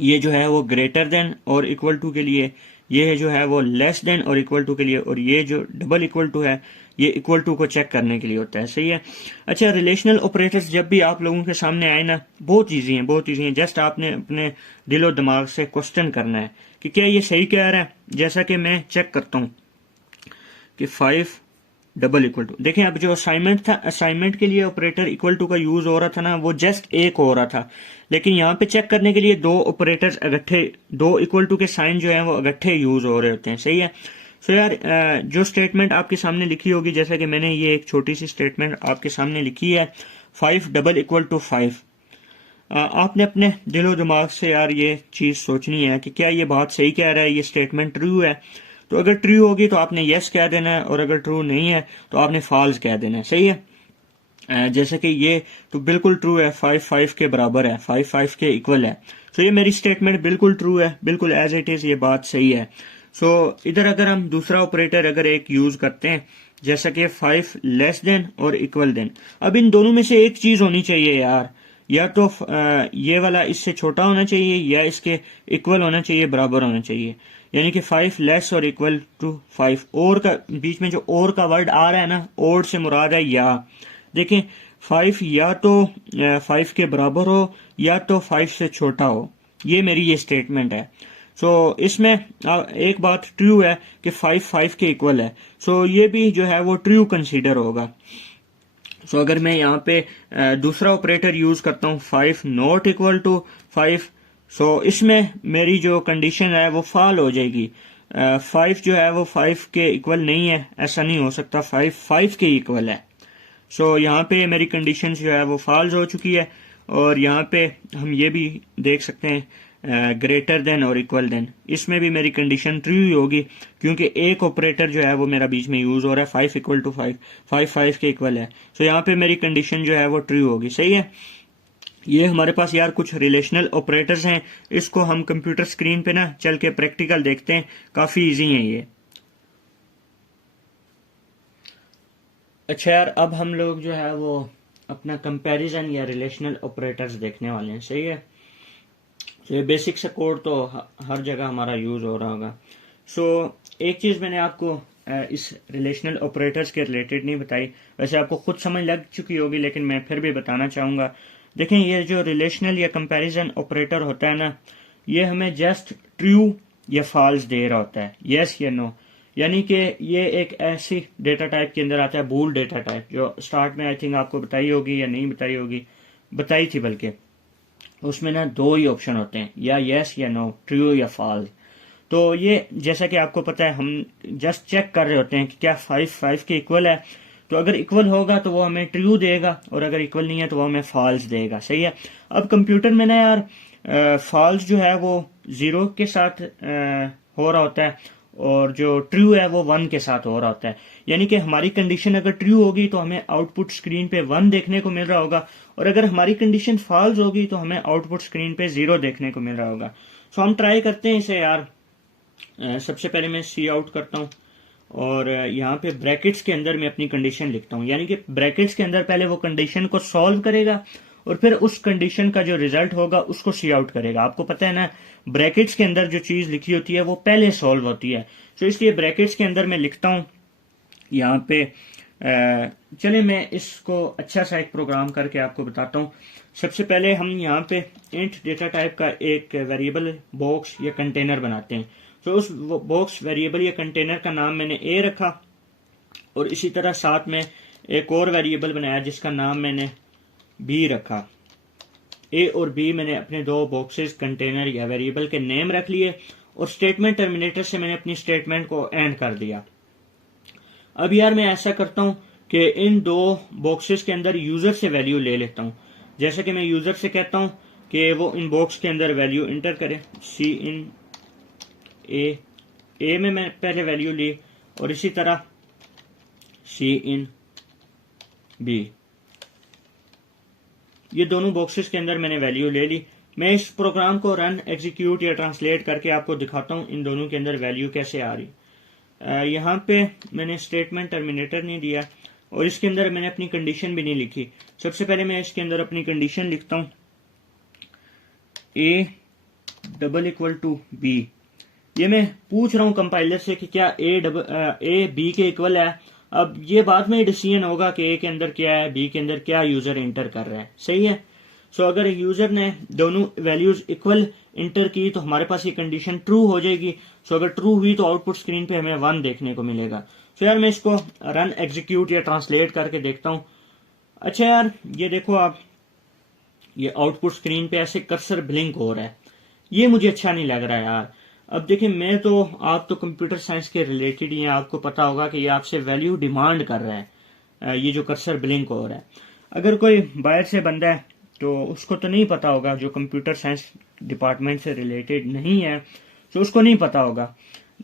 ये जो है वो ग्रेटर देन और इक्वल टू के लिए, ये जो है वो लेस देन और इक्वल टू के लिए, और ये जो डबल इक्वल टू है ये इक्वल टू को चेक करने के लिए होता है। सही है। अच्छा, रिलेशनल ऑपरेटर्स जब भी आप लोगों के सामने आए ना, बहुत ईजी हैं, बहुत ईजी हैं। जस्ट आपने अपने दिलो दिमाग से क्वेश्चन करना है कि क्या ये सही कह रहा है। जैसा कि मैं चेक करता हूँ कि 5 डबल इक्वल टू, देखें अब जो असाइनमेंट था, असाइनमेंट के लिए ऑपरेटर इक्वल टू का यूज हो रहा था ना, वो जस्ट एक हो रहा था। लेकिन यहाँ पे चेक करने के लिए दो ऑपरेटर्स इकट्ठे, दो इक्वल टू के साइन जो है वो इकट्ठे यूज हो रहे होते हैं। सही है। सो यार, जो स्टेटमेंट आपके सामने लिखी होगी, जैसा कि मैंने ये एक छोटी सी स्टेटमेंट आपके सामने लिखी है, 5 डबल इक्वल टू 5। आपने अपने दिलो दिमाग से यार ये चीज सोचनी है कि क्या ये बात सही कह रहा है, ये स्टेटमेंट ट्रू है। तो अगर ट्रू होगी तो आपने यस कह देना है, और अगर ट्रू नहीं है तो आपने फॉल्स कह देना है। सही है। जैसे कि ये तो बिल्कुल ट्रू है, 5 5 के बराबर है, 5 5 के इक्वल है। सो ये मेरी स्टेटमेंट बिल्कुल ट्रू है, बिल्कुल एज इट इज, ये बात सही है। सो इधर अगर हम दूसरा ऑपरेटर अगर एक यूज करते हैं, जैसा कि 5 लेस देन और इक्वल देन, अब इन दोनों में से एक चीज होनी चाहिए यार, या तो ये वाला इससे छोटा होना चाहिए या इसके इक्वल होना चाहिए, बराबर होना चाहिए। यानी कि 5 लेस और इक्वल टू 5। और का बीच में जो और का वर्ड आ रहा है ना, और से मुराद है या। देखें 5 या तो 5 के बराबर हो या तो 5 से छोटा हो, ये मेरी ये स्टेटमेंट है। सो इसमें एक बात ट्रू है कि 5 5 के इक्वल है, सो ये भी जो है वो ट्रू कंसीडर होगा। सो अगर मैं यहाँ पे दूसरा ऑपरेटर यूज करता हूँ 5 नॉट इक्वल टू 5, सो इसमें मेरी जो कंडीशन है वो फॉल हो जाएगी। 5 जो है वो 5 के इक्वल नहीं है, ऐसा नहीं हो सकता, 5 5 के इक्वल है। सो यहाँ पे मेरी कंडीशन जो है वो फॉल्स हो चुकी है। और यहाँ पे हम ये भी देख सकते हैं ग्रेटर देन और इक्वल देन, इसमें भी मेरी कंडीशन ट्रू ही होगी, क्योंकि एक ऑपरेटर जो है वो मेरा बीच में यूज हो रहा है, 5 इक्वल टू 5, 5 5 के इक्वल है। सो यहाँ पे मेरी कंडीशन जो है वो ट्रू होगी। सही है। ये हमारे पास यार कुछ रिलेशनल ऑपरेटर्स हैं, इसको हम कंप्यूटर स्क्रीन पे ना चल के प्रैक्टिकल देखते हैं, काफी इजी है ये। अच्छा यार, अब हम लोग जो है वो अपना कंपैरिजन या रिलेशनल ऑपरेटर्स देखने वाले हैं। सही है। तो ये बेसिक सा कोड तो हर जगह हमारा यूज हो रहा होगा। सो एक चीज मैंने आपको इस रिलेशनल ऑपरेटर्स के रिलेटेड नहीं बताई, वैसे आपको खुद समझ लग चुकी होगी लेकिन मैं फिर भी बताना चाहूँगा। देखें, ये जो रिलेशनल या कंपैरिजन ऑपरेटर होता है ना, ये हमें जस्ट ट्रू या फॉल्स दे रहा होता है, यस या नो। यानी कि ये एक ऐसी डेटा टाइप के अंदर आता है, बूल डेटा टाइप, जो स्टार्ट में आई थिंक आपको बताई होगी या नहीं बताई होगी, बताई थी बल्कि। उसमें ना दो ही ऑप्शन होते हैं, या यस या नो, ट्रू या फॉल्स। तो ये जैसा कि आपको पता है, हम जस्ट चेक कर रहे होते हैं कि क्या 5 के इक्वल है। तो अगर इक्वल होगा तो वो हमें ट्रू देगा, और अगर इक्वल नहीं है तो वो हमें फॉल्स देगा। सही है। अब कंप्यूटर में ना यार फॉल्स जो है वो 0 के साथ हो रहा होता है, और जो ट्रू है वो 1 के साथ हो रहा होता है। यानी कि हमारी कंडीशन अगर ट्रू होगी तो हमें आउटपुट स्क्रीन पे 1 देखने को मिल रहा होगा, और अगर हमारी कंडीशन फॉल्स होगी तो हमें आउटपुट स्क्रीन पे 0 देखने को मिल रहा होगा। सो हम ट्राई करते हैं इसे यार। सबसे पहले मैं सी आउट करता हूँ, और यहाँ पे ब्रैकेट्स के अंदर मैं अपनी कंडीशन लिखता हूँ। यानी कि ब्रैकेट्स के अंदर पहले वो कंडीशन को सॉल्व करेगा, और फिर उस कंडीशन का जो रिजल्ट होगा उसको सी आउट करेगा। आपको पता है ना, ब्रैकेट्स के अंदर जो चीज लिखी होती है वो पहले सॉल्व होती है। तो इसलिए ब्रैकेट्स के अंदर मैं लिखता हूँ यहाँ पे। चले मैं इसको अच्छा सा एक प्रोग्राम करके आपको बताता हूँ। सबसे पहले हम यहाँ पे इंट डेटा टाइप का एक वेरिएबल बॉक्स या कंटेनर बनाते हैं। तो उस बॉक्स वेरिएबल या कंटेनर का नाम मैंने ए रखा, और इसी तरह साथ में एक और वेरिएबल बनाया जिसका नाम मैंने बी रखा। ए और बी मैंने अपने दो बॉक्सेस कंटेनर या वेरिएबल के नेम रख लिए, और स्टेटमेंट टर्मिनेटर से मैंने अपनी स्टेटमेंट को एंड कर दिया। अब यार मैं ऐसा करता हूं कि इन दो बॉक्सेस के अंदर यूजर से वैल्यू ले लेता हूं। जैसे कि मैं यूजर से कहता हूं कि वो इन बॉक्स के अंदर वैल्यू इंटर करे, सी इन ए में मैं पहले वैल्यू ली, और इसी तरह सी इन बी, ये दोनों बॉक्सेस के अंदर मैंने वैल्यू ले ली। मैं इस प्रोग्राम को रन, एग्जीक्यूट या ट्रांसलेट करके आपको दिखाता हूं इन दोनों के अंदर वैल्यू कैसे आ रही। यहाँ पे मैंने स्टेटमेंट टर्मिनेटर नहीं दिया, और इसके अंदर मैंने अपनी कंडीशन भी नहीं लिखी। सबसे पहले मैं इसके अंदर अपनी कंडीशन लिखता हूं, A double equal to B. ये मैं पूछ रहा हूं कंपाइलर से कि क्या ए बी के इक्वल है। अब ये बाद में डिसीजन होगा कि ए के अंदर क्या है, बी के अंदर क्या यूजर इंटर कर रहा है। सही है। सो अगर यूजर ने दोनों वैल्यूज इक्वल इंटर की तो हमारे पास ये कंडीशन ट्रू हो जाएगी। सो अगर ट्रू हुई तो आउटपुट स्क्रीन पे हमें 1 देखने को मिलेगा। सो यार मैं इसको रन, एग्जीक्यूट या ट्रांसलेट करके देखता हूं। अच्छा यार ये देखो आप, ये आउटपुट स्क्रीन पे ऐसे कर्सर ब्लिंक हो रहा है, ये मुझे अच्छा नहीं लग रहा है यार। अब देखिए, मैं तो, आप तो कंप्यूटर साइंस के रिलेटेड ही हैं, आपको पता होगा कि ये आपसे वैल्यू डिमांड कर रहा है। ये जो कर्सर ब्लिंक हो रहा है, अगर कोई बाहर से बंदा है तो उसको तो नहीं पता होगा, जो कंप्यूटर साइंस डिपार्टमेंट से रिलेटेड नहीं है तो उसको नहीं पता होगा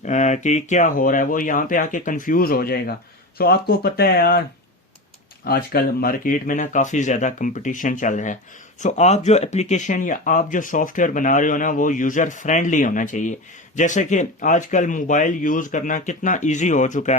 कि क्या हो रहा है। वो यहाँ पे आके कंफ्यूज हो जाएगा। सो आपको पता है यार, आजकल मार्केट में ना काफी ज्यादा कंपटीशन चल रहा है। सो आप जो एप्लीकेशन या आप जो सॉफ्टवेयर बना रहे हो ना, वो यूजर फ्रेंडली होना चाहिए। जैसे कि आजकल मोबाइल यूज करना कितना इजी हो चुका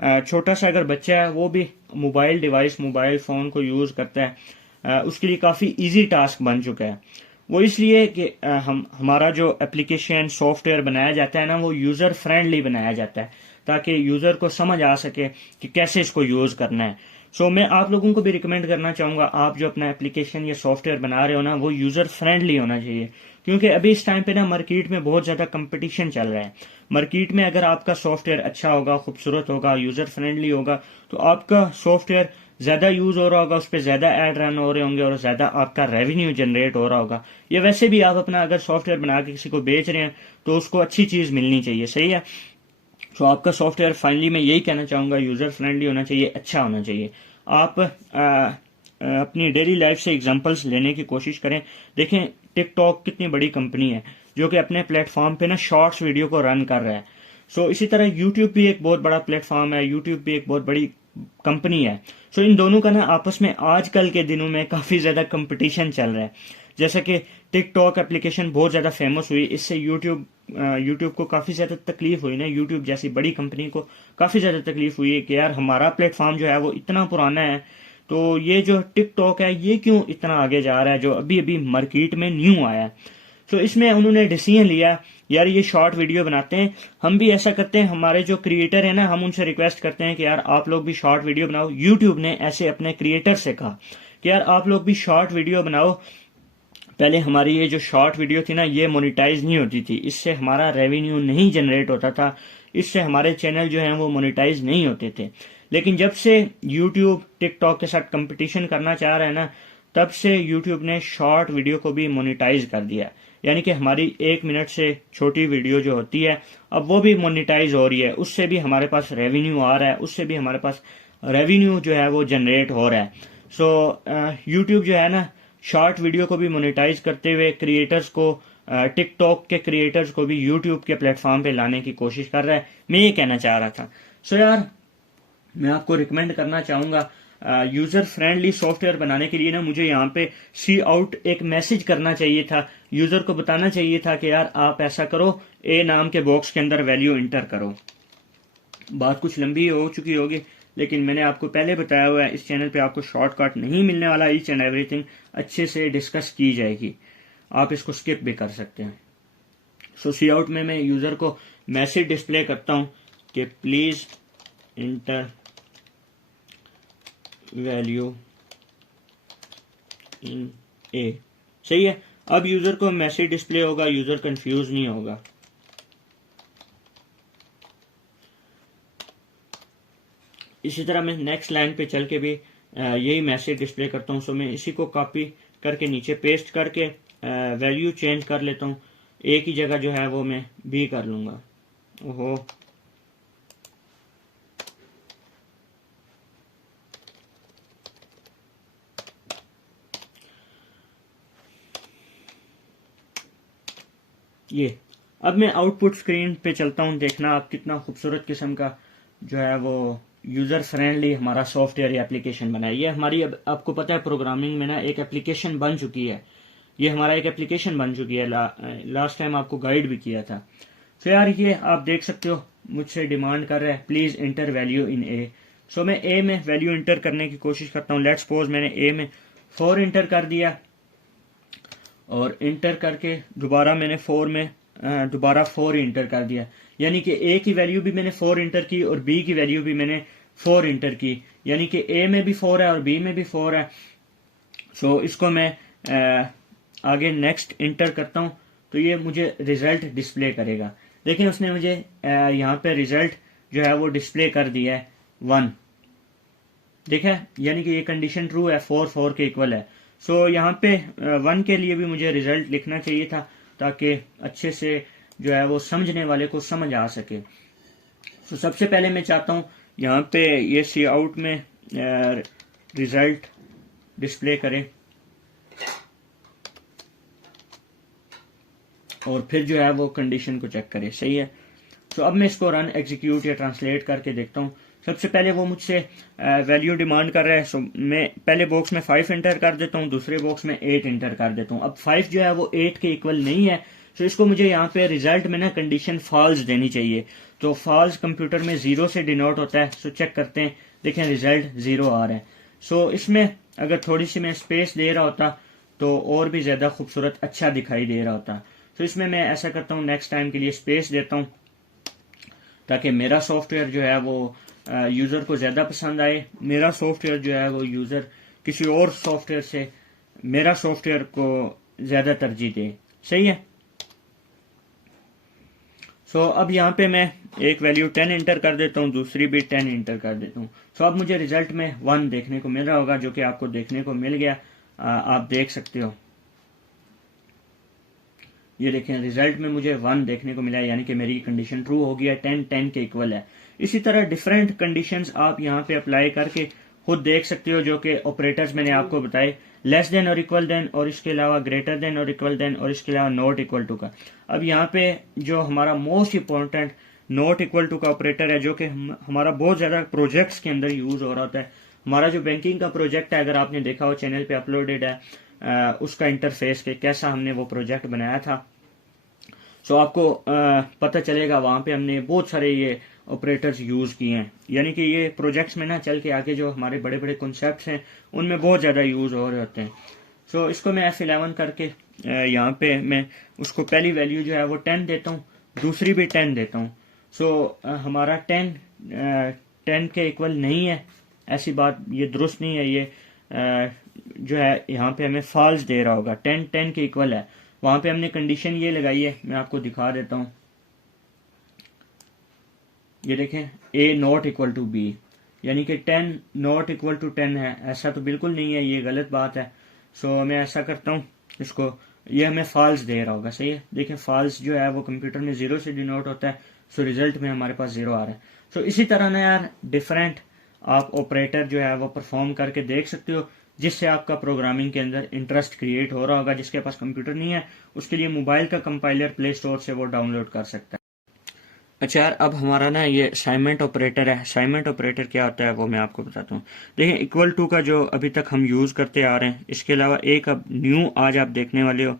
है। छोटा सा अगर बच्चा है वो भी मोबाइल डिवाइस, मोबाइल फोन को यूज करता है, उसके लिए काफी इजी टास्क बन चुका है। वो इसलिए कि हमारा जो एप्लीकेशन सॉफ्टवेयर बनाया जाता है ना, वो यूजर फ्रेंडली बनाया जाता है, ताकि यूजर को समझ आ सके कि कैसे इसको यूज करना है। सो मैं आप लोगों को भी रिकमेंड करना चाहूंगा, आप जो अपना एप्लीकेशन या सॉफ्टवेयर बना रहे हो ना, वो यूजर फ्रेंडली होना चाहिए। क्योंकि अभी इस टाइम पे ना मार्केट में बहुत ज्यादा कंपटीशन चल रहा है। मार्केट में अगर आपका सॉफ्टवेयर अच्छा होगा, खूबसूरत होगा, यूजर फ्रेंडली होगा, तो आपका सॉफ्टवेयर ज्यादा यूज हो रहा होगा, उस पर ज्यादा एड रन हो रहे होंगे, और ज्यादा आपका रेवेन्यू जनरेट हो रहा होगा। या वैसे भी आप अपना अगर सॉफ्टवेयर बना के किसी को बेच रहे हैं तो उसको अच्छी चीज मिलनी चाहिए। सही है। तो आपका सॉफ्टवेयर फाइनली मैं यही कहना चाहूंगा, यूजर फ्रेंडली होना चाहिए, अच्छा होना चाहिए। आप अपनी डेली लाइफ से एग्जांपल्स लेने की कोशिश करें। देखें, टिकटॉक कितनी बड़ी कंपनी है जो कि अपने प्लेटफॉर्म पे ना शॉर्ट्स वीडियो को रन कर रहा है। सो इसी तरह यूट्यूब भी एक बहुत बड़ा प्लेटफॉर्म है, यूट्यूब भी एक बहुत बड़ी कंपनी है। सो इन दोनों का ना आपस में आजकल के दिनों में काफी ज्यादा कंपटीशन चल रहा है। जैसा कि टिकटॉक एप्लीकेशन बहुत ज्यादा फेमस हुई, इससे यूट्यूब को काफी ज्यादा तकलीफ हुई ना, यूट्यूब जैसी बड़ी कंपनी को काफी ज्यादा तकलीफ हुई है कि यार हमारा प्लेटफॉर्म जो है वो इतना पुराना है, तो ये जो टिकटॉक है ये क्यों इतना आगे जा रहा है, जो अभी अभी मार्केट में न्यू आया है। सो इसमें उन्होंने डिसीजन लिया यार ये शॉर्ट वीडियो बनाते हैं, हम भी ऐसा करते हैं, हमारे जो क्रिएटर है ना हम उनसे रिक्वेस्ट करते हैं कि यार आप लोग भी शॉर्ट वीडियो बनाओ। यूट्यूब ने ऐसे अपने क्रिएटर से कहा कि यार आप लोग भी शॉर्ट वीडियो बनाओ। पहले हमारी ये जो शॉर्ट वीडियो थी ना ये मोनेटाइज नहीं होती थी, इससे हमारा रेवेन्यू नहीं जनरेट होता था, इससे हमारे चैनल जो हैं वो मोनेटाइज नहीं होते थे। लेकिन जब से यूट्यूब टिकटॉक के साथ कंपटीशन करना चाह रहा है ना, तब से यूट्यूब ने शॉर्ट वीडियो को भी मोनेटाइज कर दिया। यानी कि हमारी 1 मिनट से छोटी वीडियो जो होती है अब वो भी मोनेटाइज हो रही है, उससे भी हमारे पास रेवेन्यू आ रहा है, उससे भी हमारे पास रेवेन्यू जो है वो जनरेट हो रहा है। सो यूट्यूब जो है ना शॉर्ट वीडियो को भी मोनेटाइज करते हुए क्रिएटर्स को, टिकटॉक के क्रिएटर्स को भी यूट्यूब के प्लेटफॉर्म पे लाने की कोशिश कर रहा है। मैं ये कहना चाह रहा था। सो यार मैं आपको रिकमेंड करना चाहूंगा यूजर फ्रेंडली सॉफ्टवेयर बनाने के लिए ना मुझे यहाँ पे सी आउट एक मैसेज करना चाहिए था, यूजर को बताना चाहिए था कि यार आप ऐसा करो, ए नाम के बॉक्स के अंदर वैल्यू इंटर करो। बात कुछ लंबी हो चुकी होगी लेकिन मैंने आपको पहले बताया हुआ है इस चैनल पे आपको शॉर्टकट नहीं मिलने वाला, ईच एंड एवरीथिंग अच्छे से डिस्कस की जाएगी, आप इसको स्किप भी कर सकते हैं। सो सी आउट में मैं यूजर को मैसेज डिस्प्ले करता हूं कि प्लीज इंटर वैल्यू इन ए। सही है, अब यूजर को मैसेज डिस्प्ले होगा, यूजर कंफ्यूज नहीं होगा। इसी तरह मैं नेक्स्ट लाइन पे चल के भी यही मैसेज डिस्प्ले करता हूँ। सो मैं इसी को कॉपी करके नीचे पेस्ट करके वैल्यू चेंज कर लेता हूँ, ए की जगह जो है वो मैं बी कर लूंगा। ओहो, ये अब मैं आउटपुट स्क्रीन पे चलता हूँ, देखना आप कितना खूबसूरत किस्म का जो है वो यूजर फ्रेंडली हमारा सॉफ्टवेयर या एप्लीकेशन बना है। ये हमारी अब आपको पता है प्रोग्रामिंग में ना एक एप्लीकेशन बन चुकी है, ये हमारा एक एप्लीकेशन बन चुकी है। लास्ट टाइम आपको गाइड भी किया था। तो यार ये आप देख सकते हो मुझसे डिमांड कर रहा है प्लीज इंटर वैल्यू इन ए। सो मैं ए में वैल्यू इंटर करने की कोशिश करता हूँ। लेट्स सपोज मैंने ए में 4 इंटर कर दिया और इंटर करके दोबारा मैंने 4 में दोबारा 4 इंटर कर दिया, यानी कि ए की वैल्यू भी मैंने 4 इंटर की और बी की वैल्यू भी मैंने 4 इंटर की, यानी कि ए में भी 4 है और बी में भी 4 है। सो इसको मैं आगे नेक्स्ट इंटर करता हूं तो ये मुझे रिजल्ट डिस्प्ले करेगा। देखिए उसने मुझे यहाँ पे रिजल्ट जो है वो डिस्प्ले कर दिया है 1, देखा, यानी कि ये कंडीशन ट्रू है, 4 4 के इक्वल है। सो यहाँ पे 1 के लिए भी मुझे रिजल्ट लिखना चाहिए था ताकि अच्छे से जो है वो समझने वाले को समझ आ सके। तो सबसे पहले मैं चाहता हूँ यहाँ पे ये सी आउट में रिजल्ट डिस्प्ले करें और फिर जो है वो कंडीशन को चेक करे। सही है, तो अब मैं इसको रन एग्जीक्यूट या ट्रांसलेट करके देखता हूँ। सबसे पहले वो मुझसे वैल्यू डिमांड कर रहा है। सो मैं पहले बॉक्स में 5 इंटर कर देता हूँ, दूसरे बॉक्स में 8 इंटर कर देता हूँ। अब 5 जो है वो 8 के इक्वल नहीं है, तो इसको मुझे यहाँ पे रिजल्ट में ना कंडीशन फॉल्स देनी चाहिए। तो फॉल्स कंप्यूटर में 0 से डिनोट होता है। सो चेक करते हैं, देखें रिजल्ट 0 आ रहा है। सो इसमें अगर थोड़ी सी मैं स्पेस दे रहा होता तो और भी ज्यादा खूबसूरत अच्छा दिखाई दे रहा होता। तो इसमें मैं ऐसा करता हूँ, नेक्स्ट टाइम के लिए स्पेस देता हूँ ताकि मेरा सॉफ्टवेयर जो है वो यूजर को ज्यादा पसंद आए, मेरा सॉफ्टवेयर जो है वो यूजर किसी और सॉफ्टवेयर से मेरा सॉफ्टवेयर को ज्यादा तरजीह दे। सही है, सो अब यहाँ पे मैं एक वैल्यू 10 इंटर कर देता हूँ, दूसरी भी 10 इंटर कर देता हूँ। सो अब मुझे रिजल्ट में 1 देखने को मिल रहा होगा, जो कि आपको देखने को मिल गया। आप देख सकते हो, ये देखें रिजल्ट में मुझे 1 देखने को मिला है, यानी कि मेरी कंडीशन ट्रू हो गया, 10 10 के इक्वल है। इसी तरह डिफरेंट कंडीशंस आप यहाँ पे अप्लाई करके खुद देख सकते हो, जो कि ऑपरेटर्स मैंने आपको बताए, लेस देन और इक्वल देन, और इसके अलावा ग्रेटर देन और इक्वल देन, और इसके अलावा नॉट इक्वल टू का। अब यहाँ पे जो हमारा most important not equal to का ऑपरेटर है, जो कि हमारा बहुत ज्यादा प्रोजेक्ट्स के अंदर यूज हो रहा होता है। हमारा जो बैंकिंग का प्रोजेक्ट है, अगर आपने देखा हो चैनल पे अपलोडेड है, उसका इंटरफेस के कैसा हमने वो प्रोजेक्ट बनाया था। सो आपको पता चलेगा, वहां पे हमने बहुत सारे ये ऑपरेटर्स यूज किए हैं, यानी कि ये प्रोजेक्ट्स में ना चल के आगे जो हमारे बड़े बड़े कॉन्सेप्ट्स हैं उनमें बहुत ज्यादा यूज हो रहे होते हैं। सो इसको मैं F11 करके यहाँ पे मैं उसको पहली वैल्यू जो है वो 10 देता हूँ, दूसरी भी 10 देता हूँ। सो हमारा 10 के इक्वल नहीं है, ऐसी बात ये दुरुस्त नहीं है। ये जो है यहाँ पे हमें फॉल्स दे रहा होगा, 10 के इक्वल है। वहाँ पे हमने कंडीशन ये लगाई है, मैं आपको दिखा देता हूँ। ये देखें, a not equal to b, यानी कि 10 नॉट इक्वल टू 10 है, ऐसा तो बिल्कुल नहीं है, ये गलत बात है। सो मैं ऐसा करता हूँ, इसको ये हमें फॉल्स दे रहा होगा, सही है। देखें फॉल्स जो है वो कंप्यूटर में 0 से डिनोट होता है, सो रिजल्ट में हमारे पास 0 आ रहा है। सो इसी तरह ना यार डिफरेंट आप ऑपरेटर जो है वो परफॉर्म करके देख सकते हो, जिससे आपका प्रोग्रामिंग के अंदर इंटरेस्ट क्रिएट हो रहा होगा। जिसके पास कंप्यूटर नहीं है उसके लिए मोबाइल का कंपाइलर प्ले स्टोर से वो डाउनलोड कर सकता है। अच्छा यार, अब हमारा ना ये असाइनमेंट ऑपरेटर है। असाइनमेंट ऑपरेटर क्या होता है वो मैं आपको बताता हूँ। देखिए इक्वल टू का जो अभी तक हम यूज़ करते आ रहे हैं, इसके अलावा एक अब न्यू आज आप देखने वाले हो,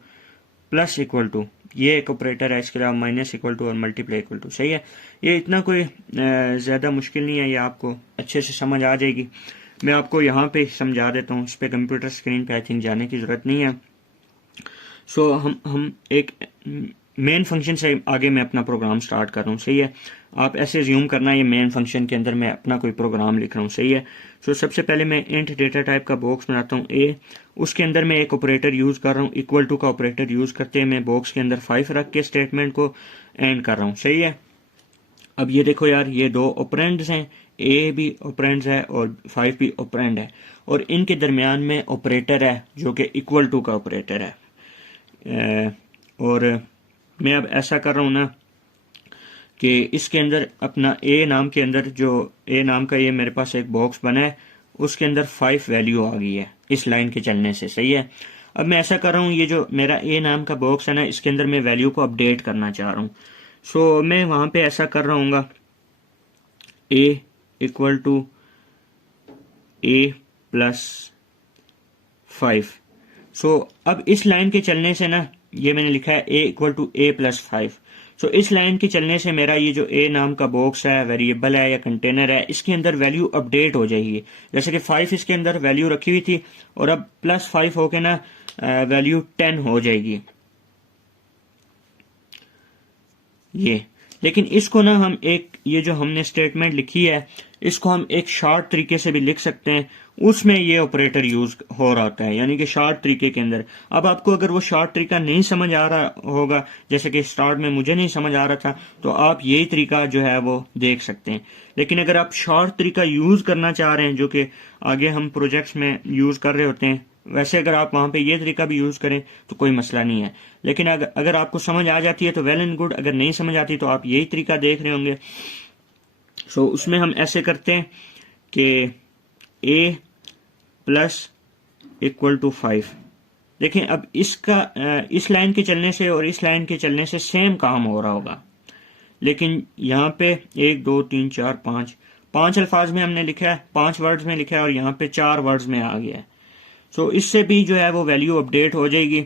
प्लस इक्वल टू, ये एक ऑपरेटर है। इसके अलावा माइनस इक्वल टू और मल्टीप्लाई इक्वल टू, सही है। ये इतना कोई ज़्यादा मुश्किल नहीं है, ये आपको अच्छे से समझ आ जाएगी। मैं आपको यहाँ पे समझा देता हूँ, इस पर कंप्यूटर स्क्रीन पे आई थिंक जाने की ज़रूरत नहीं है। सो हम एक मेन फंक्शन से आगे मैं अपना प्रोग्राम स्टार्ट कर रहा हूँ, सही है। आप ऐसे ज्यूम करना ये मेन फंक्शन के अंदर मैं अपना कोई प्रोग्राम लिख रहा हूँ, सही है। सो सबसे पहले मैं इंट डेटा टाइप का बॉक्स बनाता हूँ ए, उसके अंदर मैं एक ऑपरेटर यूज़ कर रहा हूँ, इक्वल टू का ऑपरेटर यूज़ करते हैं मैं बॉक्स के अंदर 5 रख के स्टेटमेंट को एंड कर रहा हूँ, सही है। अब ये देखो यार, ये दो ऑपरेंड्स हैं, ए भी ऑपरेंड्स है और 5 भी ऑपरेंड है, और इनके दरमियान में ऑपरेटर है जो कि इक्वल टू का ऑपरेटर है। और मैं अब ऐसा कर रहा हूँ ना कि इसके अंदर अपना ए नाम के अंदर, जो ए नाम का ये मेरे पास एक बॉक्स बना है, उसके अंदर 5 वैल्यू आ गई है इस लाइन के चलने से, सही है। अब मैं ऐसा कर रहा हूँ, ये जो मेरा ए नाम का बॉक्स है ना, इसके अंदर मैं वैल्यू को अपडेट करना चाह रहा हूँ। सो मैं वहाँ पे ऐसा कर रहा हूँ, ए इक्वल टू ए प्लस 5। सो अब इस लाइन के चलने से ना, ये मैंने लिखा है ए इक्वल टू ए प्लस 5। सो इस लाइन के चलने से मेरा ये जो ए नाम का बॉक्स है, वेरिएबल है या कंटेनर है, इसके अंदर वैल्यू अपडेट हो जाएगी। जैसे कि 5 इसके अंदर वैल्यू रखी हुई थी और अब प्लस 5 होके ना वैल्यू 10 हो जाएगी ये। लेकिन इसको ना हम एक, ये जो हमने स्टेटमेंट लिखी है, इसको हम एक शॉर्ट तरीके से भी लिख सकते हैं, उसमें ये ऑपरेटर यूज हो रहा होता है, यानी कि शॉर्ट तरीके के अंदर। अब आपको अगर वो शॉर्ट तरीका नहीं समझ आ रहा होगा, जैसे कि स्टार्ट में मुझे नहीं समझ आ रहा था, तो आप यही तरीका जो है वो देख सकते हैं। लेकिन अगर आप शॉर्ट तरीका यूज करना चाह रहे हैं, जो कि आगे हम प्रोजेक्ट्स में यूज कर रहे होते हैं, वैसे अगर आप वहां पे ये तरीका भी यूज करें तो कोई मसला नहीं है। लेकिन अगर आपको समझ आ जाती है तो वेल एंड गुड, अगर नहीं समझ आती तो आप यही तरीका देख रहे होंगे। सो उसमें हम ऐसे करते हैं कि ए प्लस इक्वल टू 5। देखें अब इसका इस लाइन के चलने से और इस लाइन के चलने से सेम काम हो रहा होगा, लेकिन यहाँ पे 1 2 3 4 5 अल्फाज में हमने लिखा है, 5 वर्ड्स में लिखा है, और यहाँ पे 4 वर्ड्स में आ गया है। सो इससे भी जो है वो वैल्यू अपडेट हो जाएगी,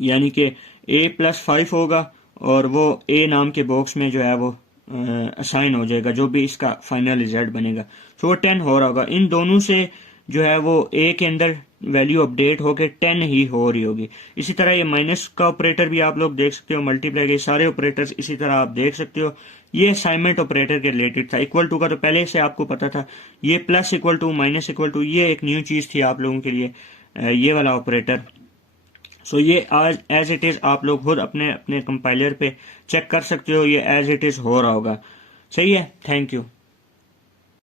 यानी कि ए प्लस 5 होगा और वो ए नाम के बॉक्स में जो है वो असाइन हो जाएगा, जो भी इसका फाइनल रिजल्ट बनेगा। सो वो 10 हो रहा होगा। इन दोनों से जो है वो ए के अंदर वैल्यू अपडेट होकर 10 ही हो रही होगी। इसी तरह ये माइनस का ऑपरेटर भी आप लोग देख सकते हो, मल्टीप्लाई के सारे ऑपरेटर्स इसी तरह आप देख सकते हो। ये असाइनमेंट ऑपरेटर के रिलेटेड था। इक्वल टू का तो पहले से आपको पता था, ये plus equal to minus equal to ये एक न्यू चीज थी आप लोगों के लिए, ये वाला ऑपरेटर। सो ये आज एज इट इज आप लोग खुद अपने अपने कंपाइलर पे चेक कर सकते हो, ये एज इट इज हो रहा होगा, सही है। Thank you.